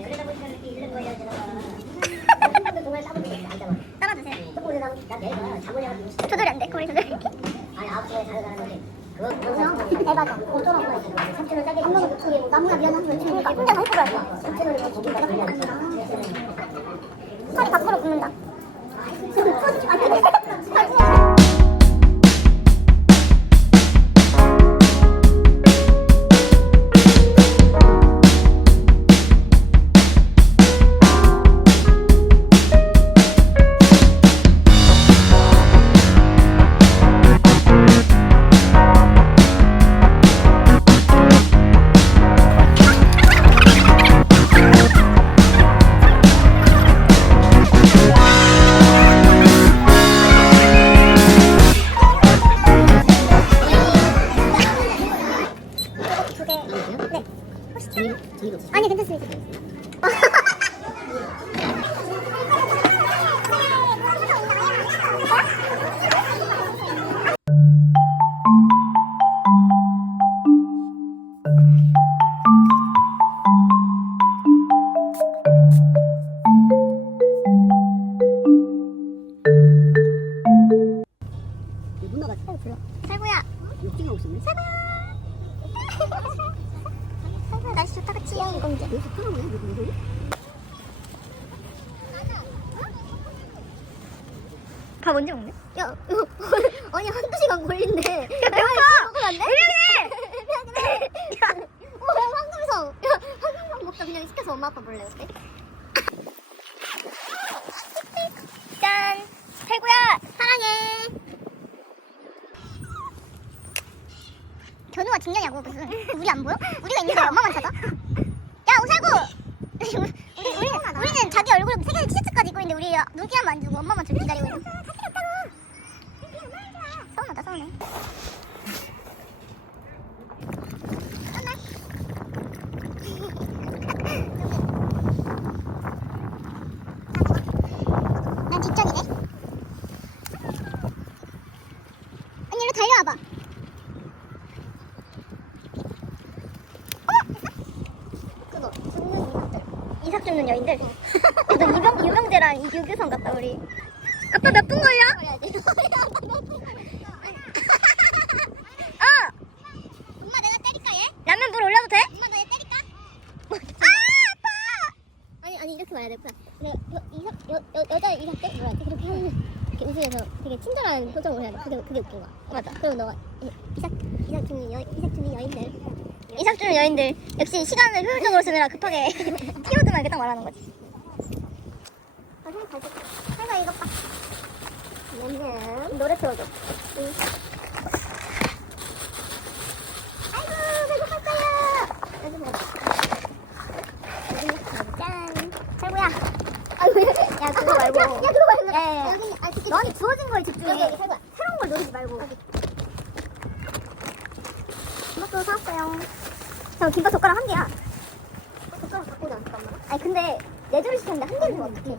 그러다 못하면 조절이 안돼 꼬리 조절 아니 아버지가 잘 가는데 그건 그냥 대박. 뭐 어쩌라고. 싸게 한 번은 못하게. 나무나 미안한 거. 그러니까 혼자 할 거라고. 삼촌은 저희도 저희도 아니 괜찮습니다. 이거 이거 이거 밥 언제 먹네? 야, 아니 한두 시간 걸린대. 야, 배고파. 안? 왜 그래? 어, 황금성. 야, 황금성 먹자 그냥 시켜서 엄마 아빠 몰래 어때? 짠, 살구야, 사랑해. 견우가 중년이냐고 무슨? 우리 안 보여? 우리가 있는데 엄마만 찾아? 야, 오살구. 우리 우리 우리는 자기 얼굴 세계 티셔츠까지 입고 있는데 우리 눈길 한번 안 주고 엄마만 저기 기다리고 있는. 서운하다 서운해. 난 뒷전이네. 언니 이리 달려와봐. 죽는 이삭들. 이삭 죽는 여인들. 유병재랑 이규규성 같다 우리. 아빠 몇 분 걸려? 어. 엄마 내가 때릴까 얘? 라면 물 올려도 돼? 엄마 너얘 때릴까? 아 아파. 아니 아니 이렇게 말해야 돼. 그냥 네, 여, 이삭 여, 여, 여자 이삭 때 뭐라 해? 그렇게 하면 이렇게 웃으면서 되게 친절한 표정을 해야 돼. 그게 그게 웃긴 거야. 맞아. 그리고 너가 이- 이삭 이삭 중인 여 이삭 중인 여인들. 이삭 중인 여인들 역시 시간을 효율적으로 쓰느라 급하게 키워드만 이렇게 딱 말하는 거지. 가져. 형아 이거 봐. 얘는 노래 틀어줘. 응. 아이고 배고팠어요. 여기 먹어. 여기 먹어. 짠. 철구야. 아이고 야 그거 말고. 야, 그거 말고. 야, 여기 아 진짜. 너한테 주어진 거에 집중해. 여기 여기 철구야. 새로운 걸 노리지 말고. 김밥도 사왔어요. 저 김밥 젓가락 한 개야. 젓가락 갖고 오자 잠깐만. 아니 근데 네 줄을 시켰는데 한 개를 주면 어떡해?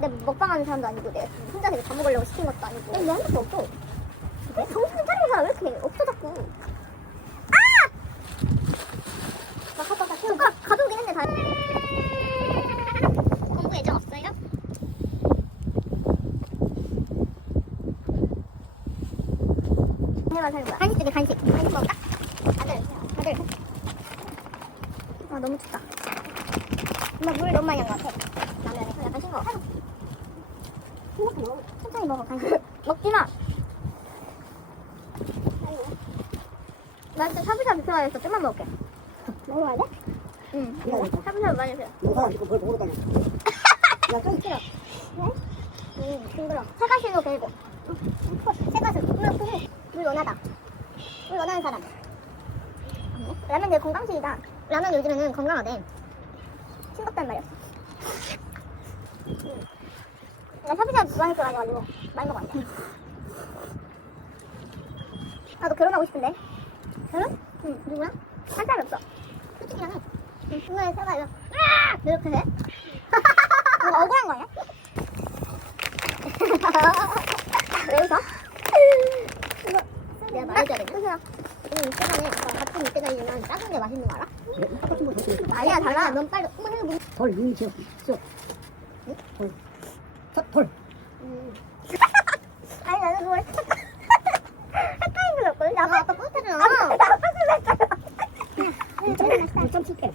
내가 먹방하는 사람도 아니고 내가 혼자 되게 밥 먹으려고 시킨 것도 아니고 야, 얘한 것도 없어 그래? 정신 좀 차리고 살아 왜 이렇게 없어 자꾸 아! 나 갔다 다 젓가락 가져오긴 했네 다 공부 예정 없어요? 해봐 살고 간식 주게 간식 간식 먹을까? 아들 아들 아 너무 춥다 엄마 물 너무 많이 한 것 같아 라면에 좀 약간 싱거워 이것도 먹어. 천천히 먹어 간식 먹지 마. 나 진짜 샤브샤브 좋아해서 좀만 먹을게. 먹어야 돼? 응 샤브샤브 많이 필요 너가 이거 뭘 먹으러 다녀 야좀 싫어 네? 응? 징그러 세가시로 길고. 세가시 물 푸고 물 원하다. 물 원하는 사람. 라면 내 건강식이다. 라면 요즘에는 건강하대. 싱겁단 말이야. 나 샤브샤브 좋아할 줄 알아가지고 많이 먹어 안돼 나도 결혼하고 싶은데 결혼? 응 누구랑? 한 사람이 없어 솔직히랑 해 응, 중간에 세가 이러 이렇게 해? 뭔가 억울한 거 아니야? 왜 웃어? 이거 내가 말해줘야 되나? 그냥 이 육개장에 같은 육개장이지만 작은 게 맛있는 거 알아? 아니야 달라 넌 빨리 어머 이거 뭐 돌. 음. 아니 나는 그걸 헷갈린 건 없거든. 나 아까 꼬들은. 아, 나 아까 꼬들었잖아. 좀 쉽게.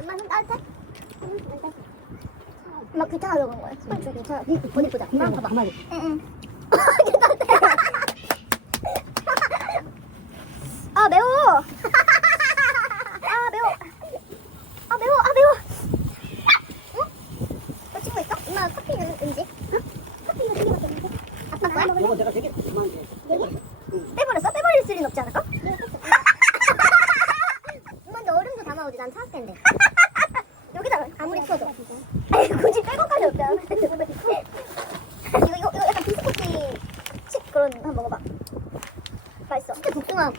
엄마 손 따뜻해? 엄마 귀찮아서 그런 거야. 손 줘, 귀찮아. 어디 보자. 엄마 봐봐. 가만히. 응, 응. 아, 매워. 아, 매워. 아, 매워. 아, 매워. 응? 너 친구 있어? 엄마 커피 는 은지? 응? 커피 는 은지밖에 없는데? 아빠 거야? 이거 내가 되게 그만해. 빼버렸어? 빼버릴 수는 없지 않을까? 엄마한테 난 찾을 텐데 여기다 아무리 쳐도 아니 굳이 빼고까지 없잖아 이거 이거 이거 약간 비스코치 칩 그런 거 한번 먹어봐 맛있어 진짜 복숭아 한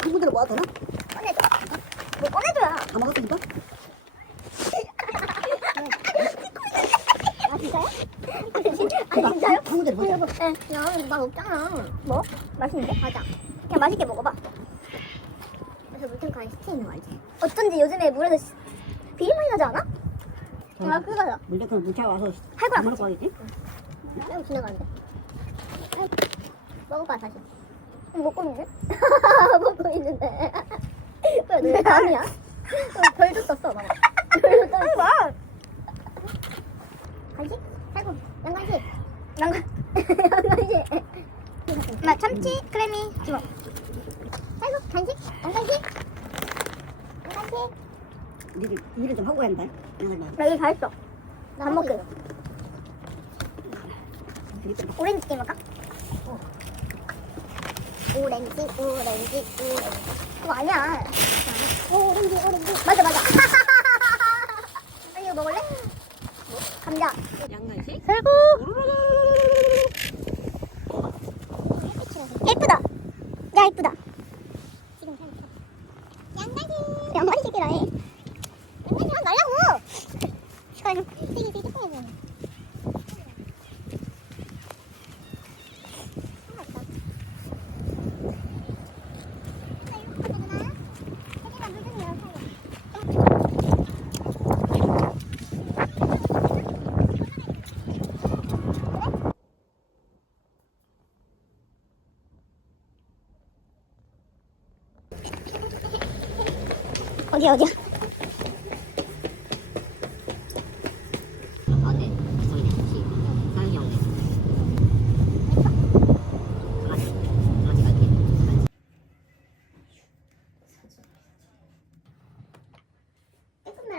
군데로 모아도 되나? 꺼내줘 뭐 꺼내줘야 다 먹었습니까? 아 진짜요? 아 진짜요? 한 군데로 모자. 네, 야, 맛 없잖아. 뭐? 맛있는데? 맞아. 그냥 맛있게 먹어봐. 있는 거 알지? 어쩐지 요즘에 물에서 시- 비린 맛이 나지 않아? 아, 그거요. 물대포는 물차 와서 할 거야. 먹을 거 하겠지? 아이고, 지나가는데. 아이고, 먹어봐, 다시. 어, 먹고 있는데? 먹고 있는데. 왜, 너 아니야? 어, 별도 떴어, 봐봐. 별도 떴어. 봐. 간식? 살고, 양간식. 양간, 양간식. 엄마, 참치, 크래미. 살고, 간식, 양간식. 양간식. 니들 일을 좀 하고 간다. 양말. 나 이거 다 했어. 밥 먹게. 오렌지 게임 할까? 오렌지, 오렌지, 오렌지. 그거 아니야. 오렌지, 오렌지. 맞아, 맞아. 아니, 이거 먹을래? 뭐? 감자. 양간식? 살고. 예쁘다. 야, 예쁘다. 지금 양말이. 양말이 새끼라 해. 양말이 하지 말라고. 시간 되게 되게 조금해 보이네. 어디야 어디야? 아, 네. 저희 시 사랑이 형. 강아지. 강아지가 이렇게. 예쁜 나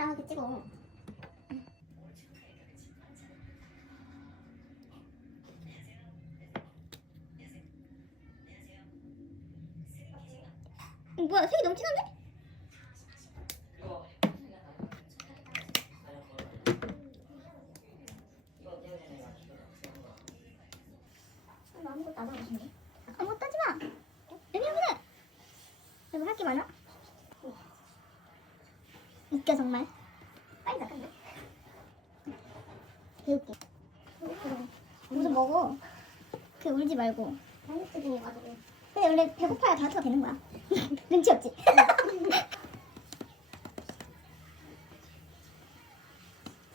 랑 하게 찍어. 어, 뭐야 색이 너무 진한데? 나 아무것도 하지 마. 여기 여기는. 여기 할게 많아? 웃겨 정말. 빨리 나간다. 개웃겨. 무슨 먹어? 그 울지 말고. 근데 원래 배고파야 다이어트가 되는 거야. 눈치 없지?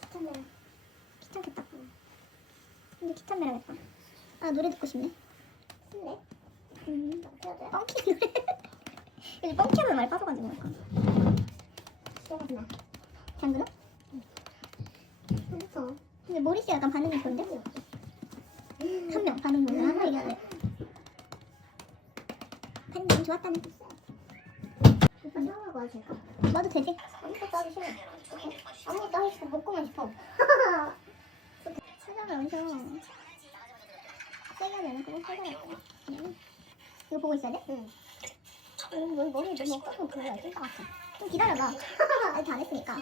귀찮네. 귀찮겠다. 근데 귀찮매라겠다. 아 노래 듣고 싶네. 뻥키 노래. 요즘 뻥키 하면 많이 빠져가지고 약간. 시작하구나. 장그러? 그래서. 근데 모리씨 약간 반응이 좋은데? 한 명 반응 좋은데 하나 얘기하네. 반응 좋았다네. 오빠 샤워하고 하실까? 나도 되지? 아무것도 하기 싫어. 아무것도 하기 싫어. 먹고만 싶어. 찾아가 여기서. 세게 하면 그거 세게 할 거야. 그냥. 이거 보고 있어야 돼? 응. 응, 뭘 머리 너무 깎고 그거 얄것 같아. 좀 기다려봐. 아직 안 했으니까.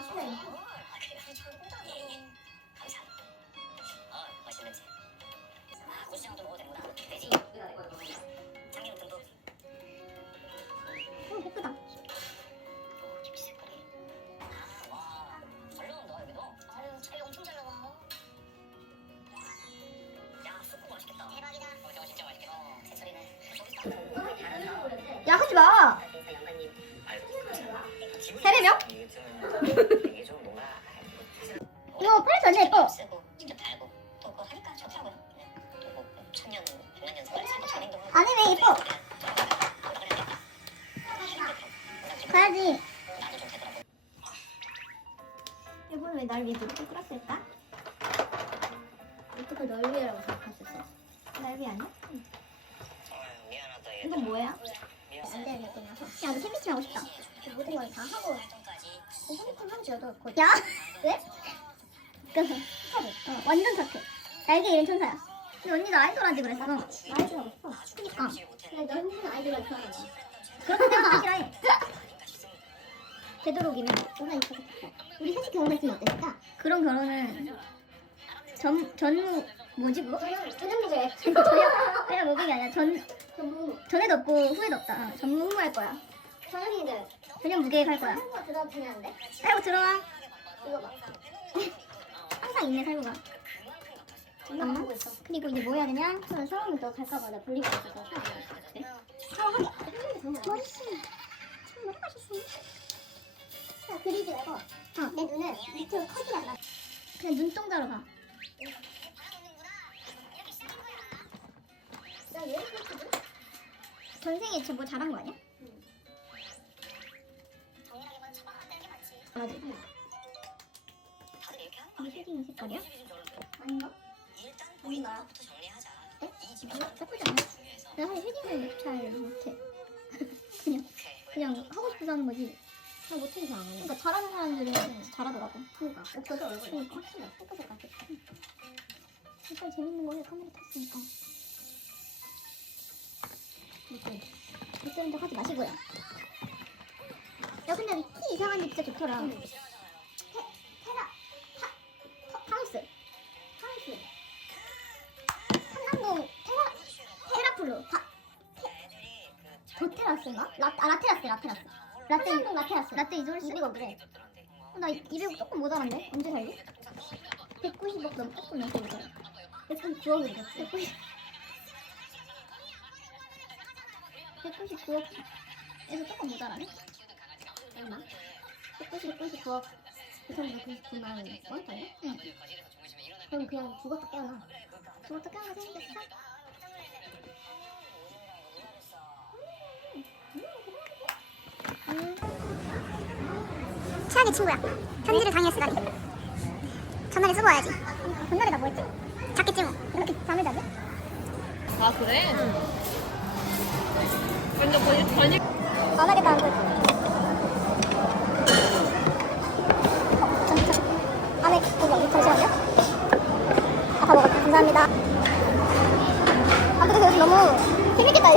세네 명? 하면 곧. 야! 왜? 그, 어, 완전 착해. 날개 잃은 천사야. 근데 언니도 아이돌 하지 그랬어. 아이돌 하고 싶어. 그니까. 그냥 너 핸드폰 아이돌 좋아하는 거. 그렇게 생각하기 싫어해. 되도록이면 우리 현식 결혼했으면 어땠을까? 그런 결혼은 전, 전 뭐지 그거? 전전무죄 전전 아니야 뭐그게 아니라 전 전무 전에도 없고 후에도 없다 어, 전무후무 할 거야 전현이들 전현 무계획 할 거야. 살고 들어도 되는데? 살고 들어와. 이거 봐. 항상 있네 살고가. 잠깐만. 그리고 이제 뭐 해야 되냐? 저는 샤워는 또 갈까봐. 나 볼리고 있어서 샤워하게 머리씨. 참 너무 맛있어. 자, 그리지 말고 어, 내 눈을 밑으로 커지게 한다. 그냥 눈동자로 가. 나왜 이렇게 크지? 전생에 진짜 뭐 잘한 거 아니야? 맞아. 이렇게 이게 쉐딩 색깔이야? 아닌가? 일단 보이는 것부터 정리하자. 네? 이 집이 나쁘지 않아. 나 사실 쉐딩을 잘 못해. 그냥 오케이. 그냥 하고 싶어서 하는 거지. 잘 못해서 안 해. 그러니까 잘하는 사람들은 잘하더라고. 그러니까. 없어서 얼굴이 그러니까. 색깔 색깔. 색깔 재밌는 거에 카메라 탔으니까. 못되는 척 하지 마시고요. 야 근데 키 이상한 게 진짜 좋더라. 테, 테라 타, 타, 타우스 타우스 한남동 테라 테라플루 타, 테, 도테라스인가? 라, 아 라테라스 라테라스 라떼 한남동 라테라스 라떼 이졸스 200억 그래 어, 나 200억 조금 모자란데? 언제 살지? 190억 넘 조금 넘게 모자라 199억이 됐어 190 199억에서 조금 모자라네? 얼마? 190, 199억 299만 원짜리? 응 그럼 그냥 죽었다 깨어나 죽었다 깨어나 생겼어 최악의 친구야 편지를 당했으다니 전날에 쓰고 와야지 전날에 나 뭐했지? 잤겠지 뭐 이렇게 잠을 자지? 아 그래? 근데 거의 저녁 안 하겠다 안 돼. 어, 감사합니다. 아 근데 여기 너무 재밌겠다.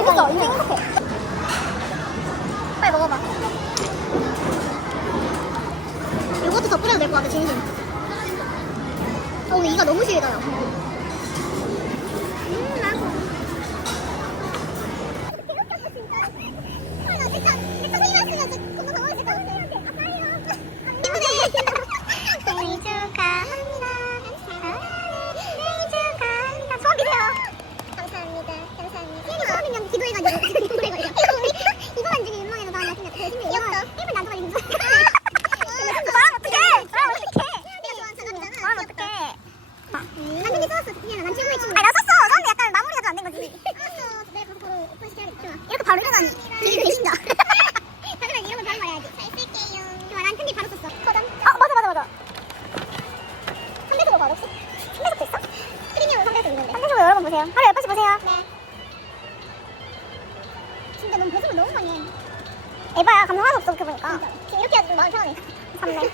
하나도 없어, 그렇게 보니까. 지금 이렇게 해도 마음 편하네. 3네.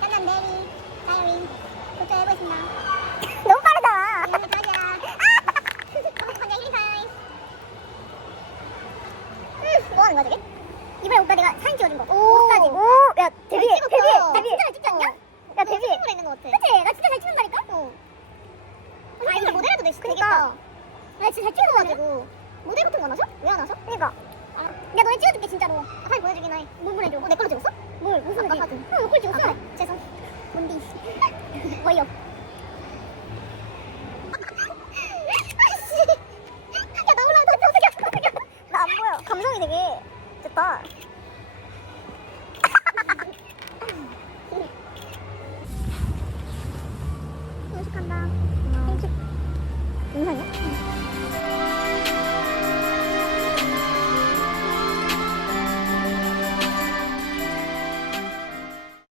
짠짠, 메리, 다이어리. 도착해보겠습니다. 너무 빠르다. 음, 뭐 하는 거야, 저게? 이번에 오빠 내가 사진 찍어준 거. 오. 오, 야, 데뷔해, 데뷔해, 데뷔해. 진짜 찍지 않냐? 야, 데뷔해. 친구로 있는 거 같아. 그치? 나 진짜 잘 찍는다니까? 어. 아, 이거 모델해도 돼, 그니까. 나 진짜 잘 찍어가지고. 모델 같은 거 안 하셔? 왜 안 하셔? 그니까. 아, 내가 너네 찍어줄게, 진짜로. 아, 사진 보여주긴 해. 뭘 보내줘? 어, 내 걸로 찍었어? 뭘, 무슨 거 사진? 어, 내 걸로 찍었어. 죄송. 뭔디. 어이없.